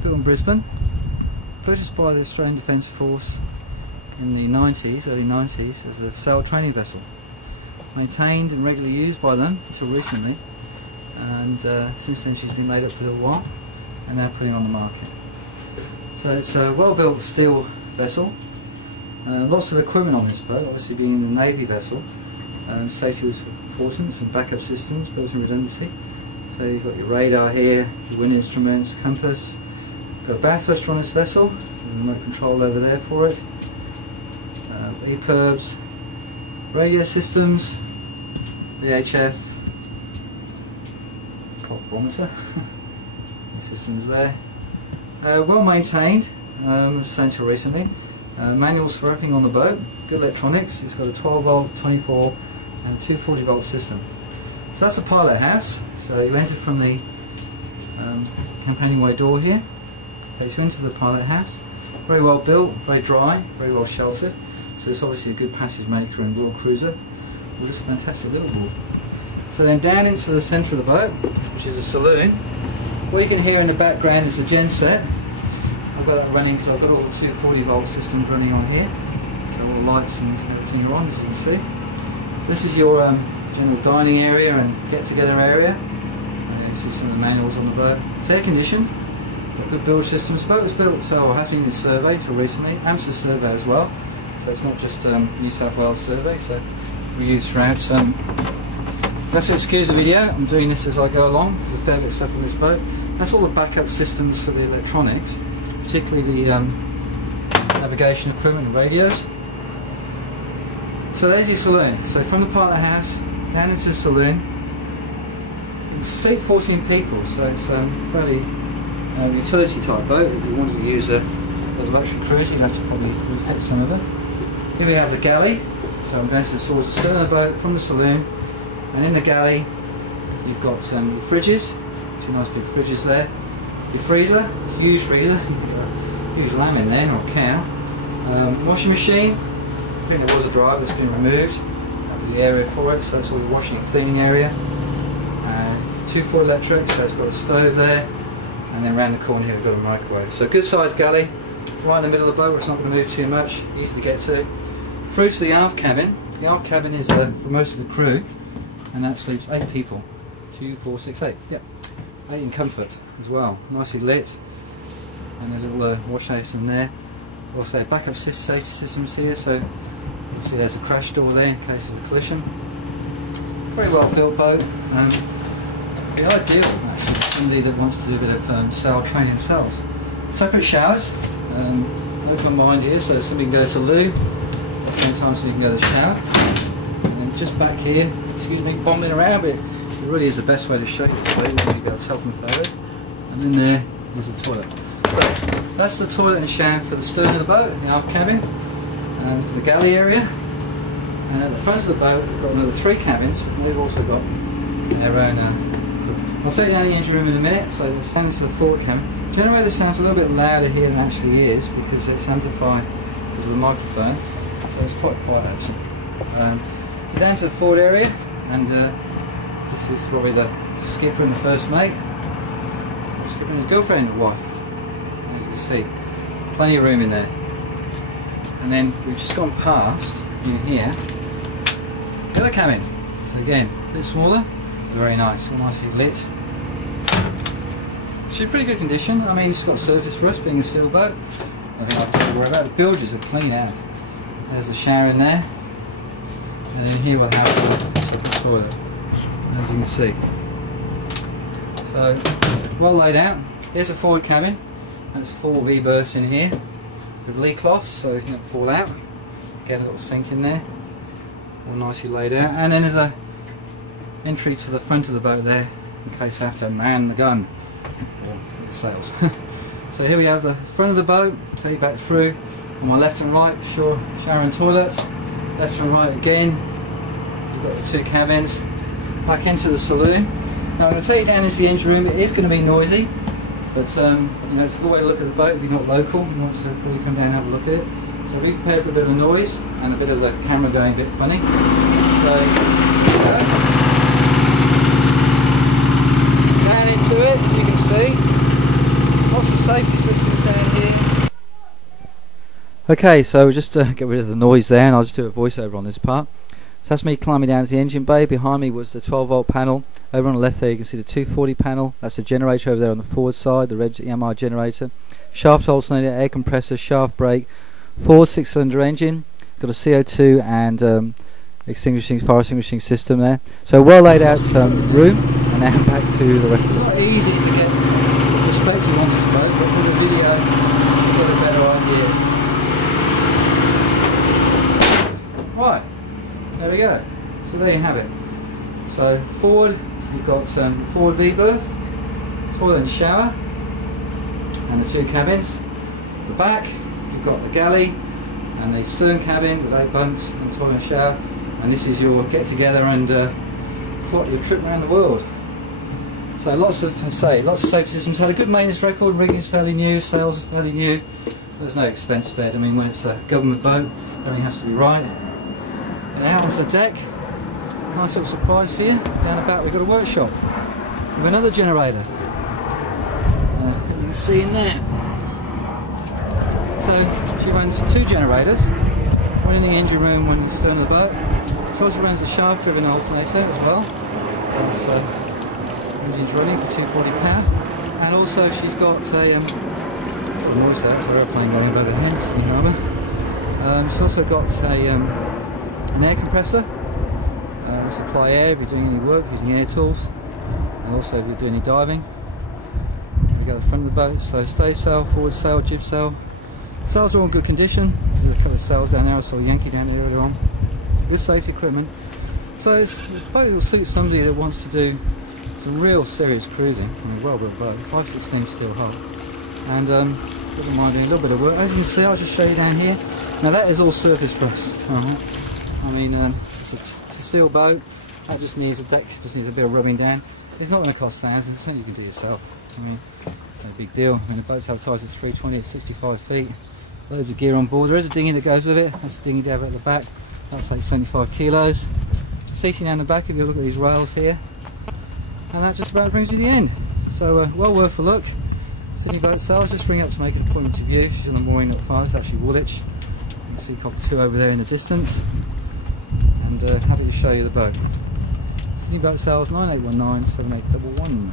Built in Brisbane, purchased by the Australian Defence Force in the 90s, early 90s, as a sail training vessel. Maintained and regularly used by them until recently, and since then she's been laid up for a little while and now putting on the market. So it's a well-built steel vessel. Lots of equipment on this boat, obviously being a Navy vessel. Safety was important, some backup systems, built-in redundancy. So you've got your radar here, your wind instruments, compass. Got a bath thruster on this vessel, remote control over there for it. EPIRBs, radio systems, VHF, clock barometer, these systems there. Well maintained, until recently. Manuals for everything on the boat, good electronics. It's got a 12 volt, 24 and a 240 volt system. So that's the pilot house. So you enter from the companionway door here. Takes you into the pilot house. Very well built, very dry, very well sheltered. So it's obviously a good passage maker and Royal Cruiser. With this fantastic little board. So then down into the centre of the boat, which is a saloon. What you can hear in the background is a gen set. I've got that running because I've got all the 240 volt systems running on here. So all the lights and everything are on, as you can see. So this is your general dining area and get together area. You can see some of the manuals on the boat. It's air conditioned. Got good build systems. The boat was built, so has been surveyed till recently. AMSA survey as well. So it's not just New South Wales survey. So we use throughout. That's to excuse the video. I'm doing this as I go along. There's a fair bit of stuff on this boat. That's all the backup systems for the electronics, particularly the navigation equipment and radios. So there's your saloon. So from the pilot house down into the saloon. It's seat 14 people, so it's fairly utility type boat. If you wanted to use as a luxury cruiser, you'd have to probably refit some of it. Here we have the galley. So I'm going to towards the stern of the boat from the saloon, and in the galley you've got fridges, two nice big fridges there. Your freezer, huge freezer, huge lamb in there, not a cow. Washing machine. I think there was a dryer that's been removed. That'll be the area for it, so that's all the washing and cleaning area. 2-4 electric, so it's got a stove there, and then around the corner here we've got a microwave. So a good sized galley, right in the middle of the boat where it's not going to move too much, easy to get to. Through to the aft cabin. The aft cabin is for most of the crew, and that sleeps 8 people. 2, 4, 6, 8. Yep. 8 in comfort as well. Nicely lit, and a little wash basin there. Also backup safety systems here, so you see there's a crash door there in case of a collision. Very well built boat. The ideal actually for somebody that wants to do a bit of sail training themselves. Separate showers, open mind here, so somebody can go to the loo, at the same time somebody can go to the shower. And then just back here, excuse me, bombing around, but it really is the best way to show you this boat. You'll be able to tell from photos. And then there is the toilet. So that's the toilet and shower for the stern of the boat, the aft cabin, and for the galley area. And at the front of the boat we've got another 3 cabins. We've also got their own. I'll take you down the engine room in a minute. So we'll stand into the forward cabin. Generator sounds a little bit louder here than it actually is because it's amplified because of the microphone. So it's quite quiet actually. So down to the forward area, and this is probably the skipper and the first mate. The skipper and his girlfriend and wife. As you can see, plenty of room in there. And then we've just gone past in here the other cabin. So again, a bit smaller. Very nice, all nicely lit. It's in pretty good condition. I mean, it's got surface for us being a steel boat. Nothing like to worry about. The bilges are clean out. There's a shower in there, and then here we'll have the toilet, as you can see. So, well laid out. Here's a forward cabin. That's 4 V-berths in here with lee cloths, so you don't fall out. Get a little sink in there, all nicely laid out. And then there's a entry to the front of the boat there in case I have to man the gun or the sails. So here we have the front of the boat. Take you back through on my left and right, shower and toilet. Left and right again. We've got the 2 cabins. Back into the saloon. Now I'm going to take you down into the engine room. It is going to be noisy, but you know, it's a good way to look at the boat if you're not local. You want to fully come down and have a look at it. So be prepared for a bit of noise and a bit of the camera going a bit funny. So down into it, as you can see, lots lots of safety systems down here. Okay, so just to get rid of the noise there, and I'll just do a voiceover on this part. So that's me climbing down to the engine bay. Behind me was the 12-volt panel. Over on the left there you can see the 240 panel. That's the generator over there on the forward side, the red EMI generator. Shaft alternator, air compressor, shaft brake, forward 6-cylinder engine. Got a CO2 and fire extinguishing system there. So well laid out room. And now back to the rest of it. It's not easy to get perspective on this boat, but with a video you've got a better idea. Right, there we go. So there you have it. So forward, you've got forward V-berth, toilet and shower, and the 2 cabins. The back, you've got the galley and the stern cabin with 8 bunks and toilet and shower. And this is your get together and plot your trip around the world. So lots of safety systems. Had a good maintenance record. Rigging is fairly new. Sails are fairly new. So there's no expense spared. I mean, when it's a government boat, everything has to be right. And out onto the deck. Nice little surprise for you. Down the back we've got a workshop with another generator. You can see in there. So she runs 2 generators. One in the engine room, one in the stern of the boat. She also runs a shaft-driven alternator as well. So engine's running for 240 power. And also she's got a aeroplane going over here. She's also got an air compressor. Supply air if you're doing any work using air tools, and also if you're doing any diving. We go to the front of the boat, so stay sail, forward sail, jib sail. Sails are all in good condition. There's a couple of sails down there, I saw Yankee down there earlier on. Good safety equipment. So the boat will suit somebody that wants to do some real serious cruising. I mean, well built boat, 5/16 steel hull, and doesn't mind doing a little bit of work. As you can see, I'll just show you down here. Now that is all surface first. I mean, it's a steel boat. That just needs a deck, just needs a bit of rubbing down. It's not going to cost thousands, it's something you can do yourself. I mean, it's no big deal. I mean, the boat's advertised at 320 at 65 feet. Loads of gear on board. There is a dinghy that goes with it. That's the dinghy down at the back. That's like 75 kilos. Seating down the back, if you look at these rails here. And that just about brings you to the end. So well worth a look. Sydney boat sales, just ring up to make an appointment to view. She's on the mooring not far, it's actually Woolwich. You can see Copper 2 over there in the distance. And happy to show you the boat. Sydney boat sales 9819 7811.